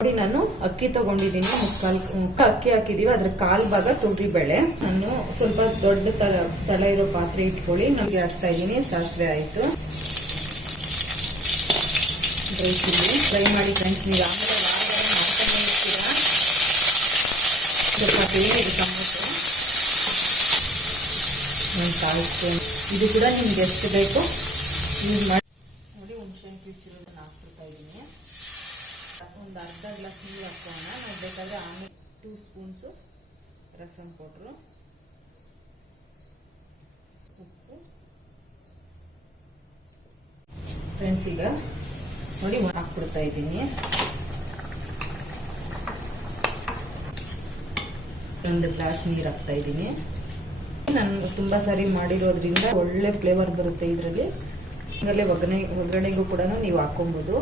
ನೋಡಿ ನಾನು ಅಕ್ಕಿ ತಗೊಂಡಿದ್ದೀನಿ, ಮುಕ್ಕಾಲ್ ಅಕ್ಕಿ ಹಾಕಿದೀವಿ, ಅದ್ರ ಕಾಲ್ ಭಾಗ ತೊಗರಿ ಬೇಳೆ. ನಾನು ಸ್ವಲ್ಪ ದೊಡ್ಡ ತಳ ಇರೋ ಪಾತ್ರೆ ಇಟ್ಕೊಳ್ಳಿ. ನಮ್ಗೆ ಹಾಕ್ತಾ ಇದ್ದೀನಿ. ಸಾಸಿವೆ ಆಯ್ತು, ಡ್ರೈ ಚಿಲ್ಲಿ ಫ್ರೈ ಮಾಡಿ ಫ್ರೆಂಡ್ಸ್. ನೀವು ಆಮೇಲೆ ಮಾಡ್ತಾನೆ ಇರ್ತೀರಾ. ಸ್ವಲ್ಪ ಬೇಳೆ ಟೊಮೊಟೊ ಒಂದು ಕಾಲು ಸ್ಪೂನ್, ಇದು ಕೂಡ ನಿಮ್ಗೆ ಎಷ್ಟು ಬೇಕು ಯೂಸ್ ಮಾಡಿ. ನೋಡಿ ಹುಣಸೆಹಣ್ಣು ಕಿಚ್ಚಿರೋದನ್ನ ಹಾಕ್ಬಿಡ್ತಾ ಇದ್ದೀನಿ. ಒಂದು ಅರ್ಧ ಗ್ಲಾಸ್ ನೀರು ಹಾಕೋಣ. ನಾವು ಬೇಕಾದ್ರೆ ಆಮೇಲೆ 2 ಸ್ಪೂನ್ಸು ರಸಂ ಪೌಡ್ರು, ಉಪ್ಪು. ಫ್ರೆಂಡ್ಸ್ ಈಗ ನೋಡಿ ಹಾಕ್ಬಿಡ್ತಾ ಇದ್ದೀನಿ. ಒಂದು ಗ್ಲಾಸ್ ನೀರು ಹಾಕ್ತಾ ಇದ್ದೀನಿ. ನಾನು ತುಂಬಾ ಸಾರಿ ಮಾಡಿರೋದ್ರಿಂದ ಒಳ್ಳೆ ಫ್ಲೇವರ್ ಬರುತ್ತೆ ಇದರಲ್ಲಿ. ಒಗ್ಗರಣೆಗೂ ಕೂಡ ನೀವು ಹಾಕೊಬಹುದು.